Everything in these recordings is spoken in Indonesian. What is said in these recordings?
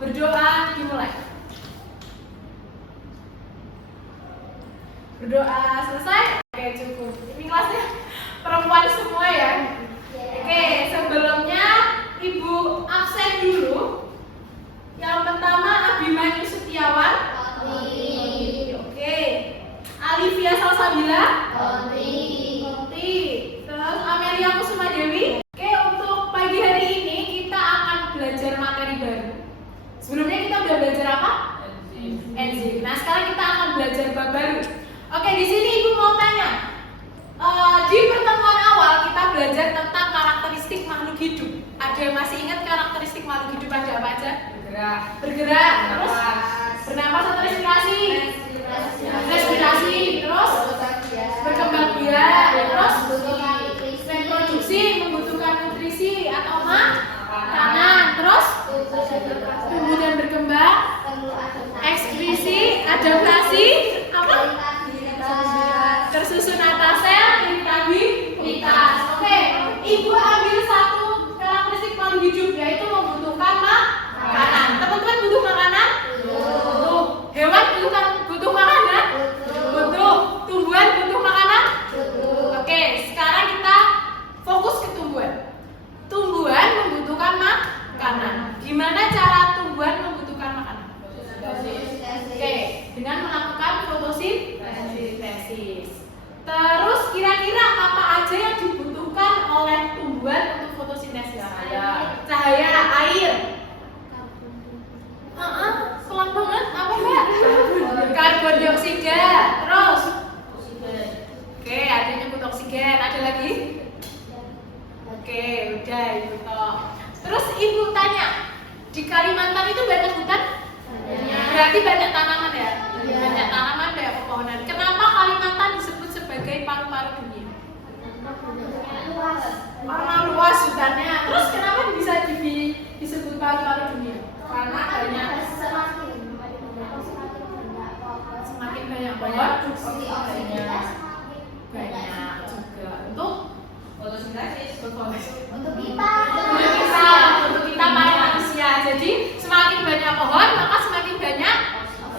berdoa dimulai. Berdoa selesai? Oke, cukup. Ini kelasnya perempuan semua ya. Oke, sebelumnya Ibu absen dulu. Yang pertama Abimanyu Setiawan. Oke. Alivia Salsabila. Terus Amelia Kusuma Dewi. Oke, untuk pagi hari ini kita akan belajar materi baru. Sebelumnya kita udah belajar apa? Enzim. Nah, sekarang kita akan belajar bab baru. Oke, di sini Ibu mau tanya. Di pertemuan awal kita belajar tentang karakteristik makhluk hidup. Ada yang masih ingat karakteristik makhluk hidup ada apa aja? Bergerak, terus bernapas atau respirasi, terus berkembang biak, terus reproduksi, membutuhkan nutrisi atau makanan, terus tumbuh dan berkembang, ekskresi, adaptasi, apa? Tersusun atas sel, iritabilitas. Oke, Ibu ambil satu karakteristik makhluk hidup, yaitu membutuhkan makanan. Teman-teman butuh makanan? Butuh. Hewan butuh makanan? Butuh. Tumbuhan butuh makanan? Oke, sekarang kita fokus ke tumbuhan. Tumbuhan membutuhkan makanan. Gimana cara tumbuhan membutuhkan makanan? Oke, dengan melakukan fotosintesis. Terus kira-kira apa aja yang dibutuhkan oleh tumbuhan untuk fotosintesis? Cahaya, air. Pelan banget, apa Mbak? Karbon dioksida. Terus? Oke, ada yang nyebut oksigen. Ada lagi? Oke, udah Ibu toh. Terus Ibu tanya, di Kalimantan itu banyak hutan? Berarti banyak tanaman ya? Banyak tanaman, banyak pepohonan. Kenapa Kalimantan disebut sebagai paru-paru dunia? Karena luas hutannya. Terus kenapa bisa disebut paru-paru dunia? Karena banyak, semakin banyak pohon, banyak juga untuk fotosintesis, untuk kita para manusia. Jadi semakin banyak pohon maka semakin banyak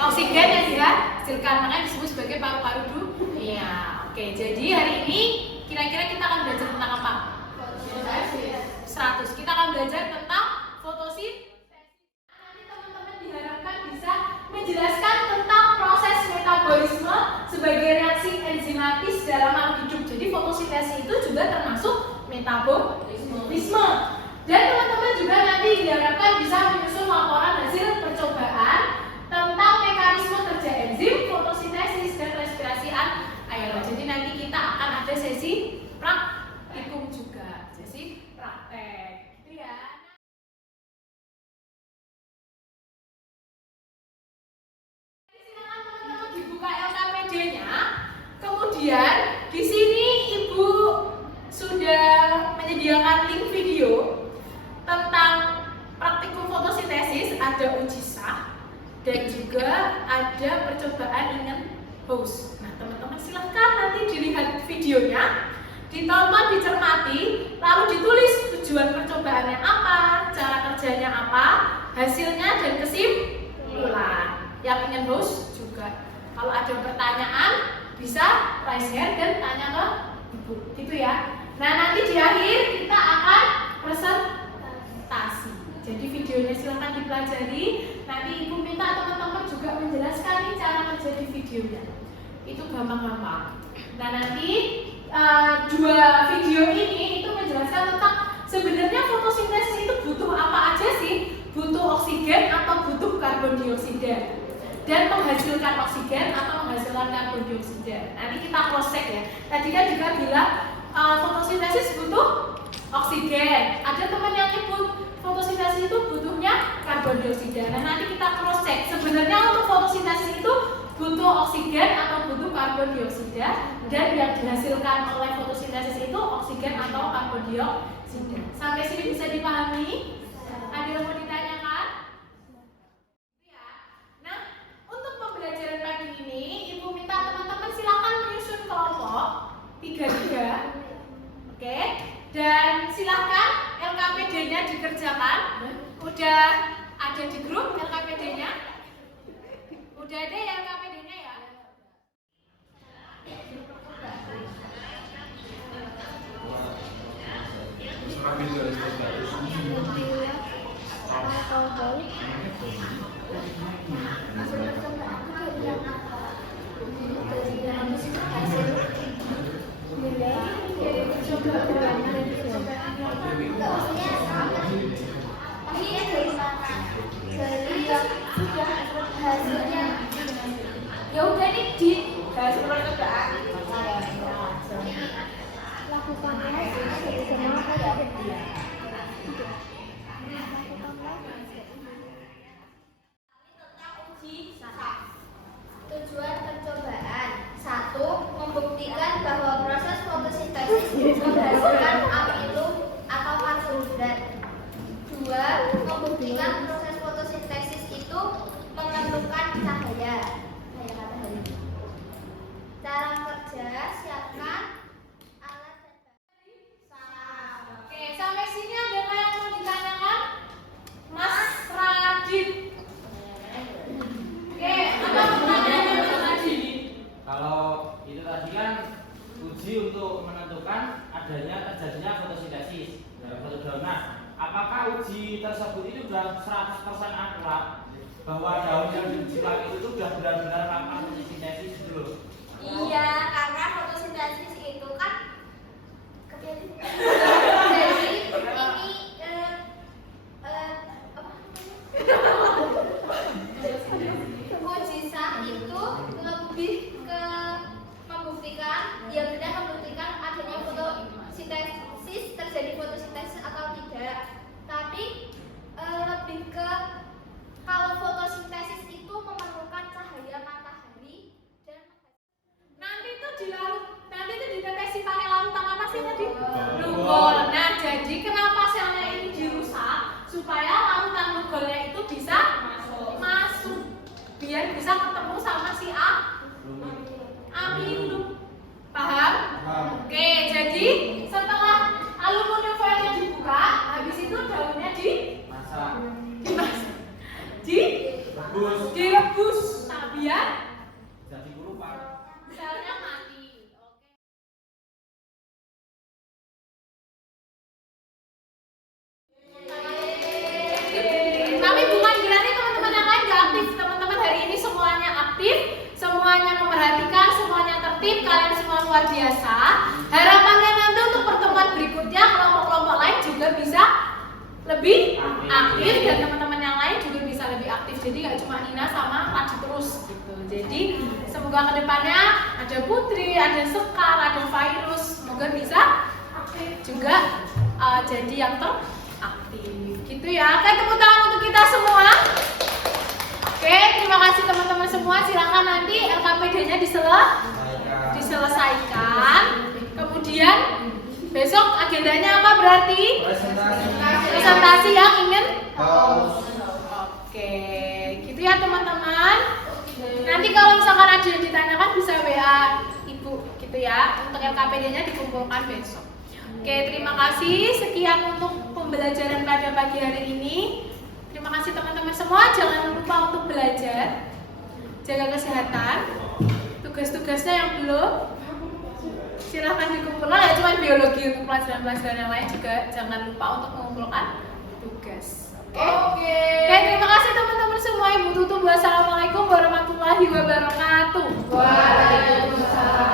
oksigen yang dihasilkan, makanya disebut sebagai paru-paru dunia. Oke, jadi hari ini kira-kira kita akan belajar tentang apa? 100. Kita akan belajar tentang fotosintesis. Nanti teman-teman diharapkan bisa menjelaskan tentang proses metabolisme sebagai reaksi enzimatis dalam makhluk hidup. Jadi fotosintesis itu juga termasuk metabolisme. Dan teman-teman juga nanti diharapkan bisa menyusun laporan hasil percobaan tentang mekanisme kerja enzim, fotosintesis, dan respirasi anaerob. Jadi nanti kita akan ada sesi praktikum juga, sesi praktek, gitu ya. Silakan teman-teman dibuka LKPD-nya. Kemudian di sini Ibu sudah menyediakan link video tentang praktikum fotosintesis, ada uji sah dan juga ada percobaan dengan host. Nah, teman-teman silahkan nanti dilihat videonya, ditonton, dicermati, lalu ditulis tujuan percobaannya apa, cara kerjanya apa, hasilnya dan kesimpulan. Yang ingin host juga, kalau ada pertanyaan bisa raise hand dan tanya ke Ibu, gitu ya. Nah, nanti di akhir kita akan presentasi. Jadi videonya silahkan dipelajari. Nanti Ibu minta teman-teman juga menjelaskan nih cara kerja di videonya. Itu gampang-gampang. Nah, nanti dua video ini itu menjelaskan tentang sebenarnya fotosintesis itu butuh apa aja sih? Butuh oksigen atau butuh karbon dioksida? Dan menghasilkan oksigen atau menghasilkan karbon dioksida. Nanti kita cross check ya. Tadi kan juga bilang fotosintesis butuh oksigen. Ada teman yang nyebut fotosintesis itu butuhnya karbon dioksida. Nah, nanti kita cross check. Sebenarnya untuk fotosintesis itu butuh oksigen atau butuh karbon dioksida, dan yang dihasilkan oleh fotosintesis itu oksigen atau karbon dioksida. Sampai sini bisa dipahami? Ada yang mau ditanyakan? Ya. Nah, untuk pembelajaran pagi ini, Ibu minta teman-teman silakan menyusun kelompok 3-3. Oke, dan silahkan LKPD-nya dikerjakan. Udah ada ada di grup LKPD-nya? Udah ada ya LKPD-nya ya? Ya udah nih di hasil percobaan. Lakukanlah semua kayak Tujuan percobaan 1. Membuktikan bahwa proses fotosintesis menghasilkan amino atau karbohidrat. 2. Membuktikan proses fotosintesis itu memerlukan cahaya. Cara kerja, siapkan alat dan bahan. Oke, sampai sini ada yang mau ditanyakan? Mas Radit. Oke, apa pertanyaannya Mas Radit? Kalau itu tadi kan uji untuk menentukan adanya terjadinya fotosintesis dalam suatu daun. Nah, apakah uji tersebut itu sudah 100% akurat bahwa daun yang diuji lagi itu sudah benar-benar melakukan fotosintesis dulu? Iya, karena fotosintesis itu kan jadi ini uji sah itu lebih ke membuktikan, ya benar membuktikan adanya fotosintesis, terjadi fotosintesis atau tidak. Tapi lebih ke kalau fotosintesis itu memerlukan cahaya matahari dan Nanti itu ditetesi pakai larutan apa sih tadi? Lugol. Nah, jadi kenapa selnya ini dirusak? Supaya larutan lugolnya itu bisa masuk. Biar bisa ketemu sama si amino. Paham? Oke, jadi setelah aluminium foilnya dibuka, habis itu daunnya direbus. Nah, biar Jadi kurupan. selnya mati. Tapi bukan berarti teman-teman yang lain gak aktif. Teman-teman hari ini semuanya aktif, semuanya memperhatikan, semuanya tertib, kalian semua luar biasa. Harapannya nanti untuk pertemuan berikutnya kelompok-kelompok lain juga bisa lebih aktif dan teman-teman yang lain juga bisa lebih aktif. Jadi gak cuma Nina sama Radit terus gitu. Jadi semoga kedepannya ada Putri, ada Sekar, ada Virus, semoga bisa juga jadi yang teraktif gitu ya. Oke, tepuk tangan untuk kita semua. Oke, terima kasih teman-teman semua. Silakan nanti LKPD-nya diselesaikan. Kemudian besok agendanya apa berarti? Presentasi yang ingin. Oke, gitu ya teman-teman. Nanti kalau misalkan ada yang ditanyakan bisa WA Ibu gitu ya. Untuk LKPD-nya dikumpulkan besok. Oke, terima kasih. Sekian untuk pembelajaran pada pagi hari ini. Terima kasih teman-teman semua. Jangan lupa untuk belajar, jaga kesehatan. Tugas-tugasnya yang belum silahkan dikumpulkan. Ya cuma biologi, untuk pelajaran-pelajaran yang lain juga jangan lupa untuk mengumpulkan tugas. Oke, terima kasih teman-teman semua. Ibu tutup. Wassalamualaikum warahmatullahi wabarakatuh. Waalaikumsalam.